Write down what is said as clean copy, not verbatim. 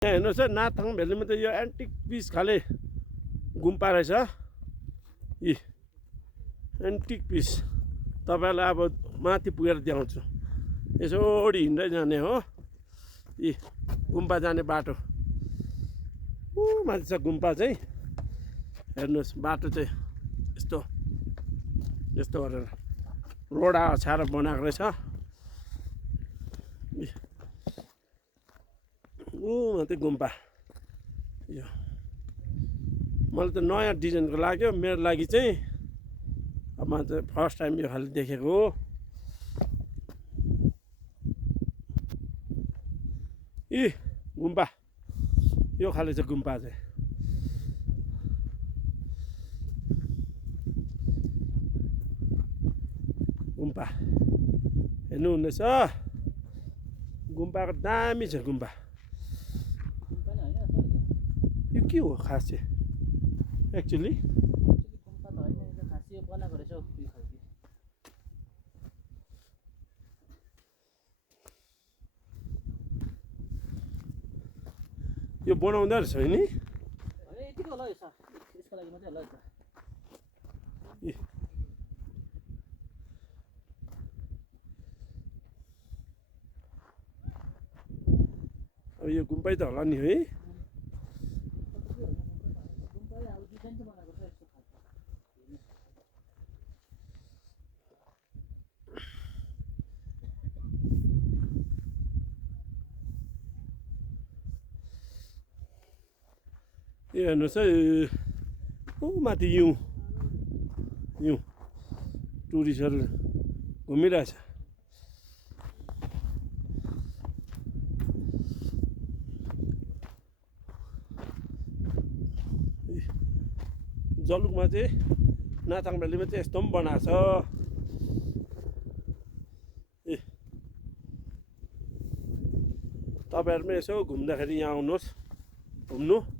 यहाँ हेर्नुहोस् है, नाथाङ भ्यालीमा त यो एन्टिक पिस खाले गुम्पा रहेछ। यी एन्टिक पिस तपाईँलाई अब माथि पुगेर देखाउँछु। यसो हिँड्दै जाने हो। यी गुम्पा जाने बाटो माथि छ गुम्पा चाहिँ। हेर्नुहोस् बाटो चाहिँ यस्तो यस्तो गरेर रोडा छाएर बनाएको रहेछ। माथि गुम्पा यो मलाई त नयाँ डिजाइनको लाग्यो। मेरो लागि चाहिँ अब म चाहिँ फर्स्ट टाइम यो खाले देखेको हो। यी गुम्पा यो खाले चाहिँ गुम्पा चाहिँ गुम्पा हेर्नुहुँदैछ। गुम्पाको दामी छ गुम्पा। यो के हो खास चाहिँ एक्चुअली? यो बनाउँदा रहेछ नि। अब यो गुम्पै त होला नि है। यो हेर्नुहोस् है, माथि हिउँ टुरिस्टहरू घुमिरहेछ। जलुकमा चाहिँ नाथाङ भ्यालीमा चाहिँ यस्तो पनि बनाएको छ। तपाईँहरू पनि यसो घुम्दाखेरि यहाँ आउनुहोस् घुम्नु।